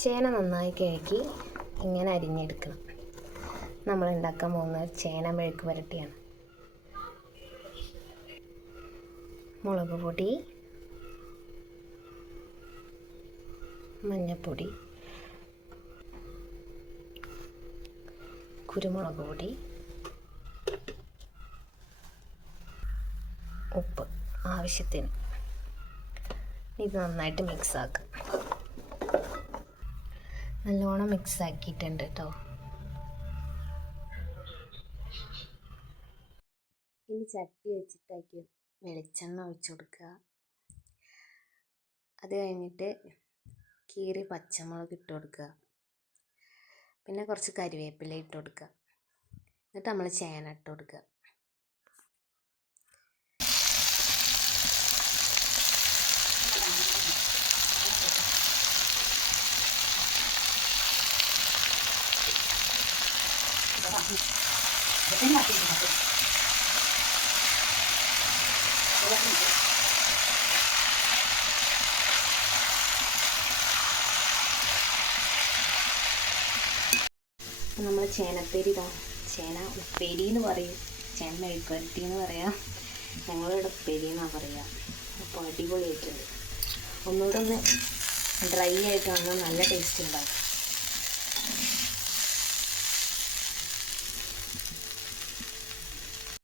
ചേന നന്നായി കിഴക്കി ഇങ്ങനെ അരിഞ്ഞെടുക്കണം. നമ്മൾ ഉണ്ടാക്കാൻ പോകുന്ന ചേന മെഴുക്ക് പുരട്ടിയാണ്. മുളക് പൊടി മഞ്ഞൾപ്പൊടി കുരുമുളക് പൊടി ഉപ്പ് ആവശ്യത്തിന്. ഇത് നന്നായിട്ട് മിക്സ് ആക്കാം. നല്ലോണം മിക്സ് ആക്കിയിട്ടുണ്ട് കേട്ടോ ഇനി ചട്ടി വെച്ചിട്ടാക്കി വെളിച്ചെണ്ണ ഒഴിച്ചു കൊടുക്കുക. അത് കഴിഞ്ഞിട്ട് കീറി പച്ചമുളക് ഇട്ട് കൊടുക്കുക. പിന്നെ കുറച്ച് കറിവേപ്പില ഇട്ട് കൊടുക്കുക. എന്നിട്ട് നമ്മൾ ചേന ഇട്ട് കൊടുക്കുക. നമ്മൾ ചേനപ്പേരി ഇതാ. ചേന ഉപ്പേരി എന്ന് പറയും. ചേന മെഴുക്കുവരട്ടി എന്ന് പറയാം. ഞങ്ങളിവിടെ ഉപ്പേരി എന്നാണ് പറയുക അപ്പോൾ അടിപൊളിയായിട്ടുണ്ട്. ഒന്നുകൂടെ ഒന്ന് ഡ്രൈ ആയിട്ട് വന്നാൽ നല്ല ടേസ്റ്റ് ഉണ്ടാവും.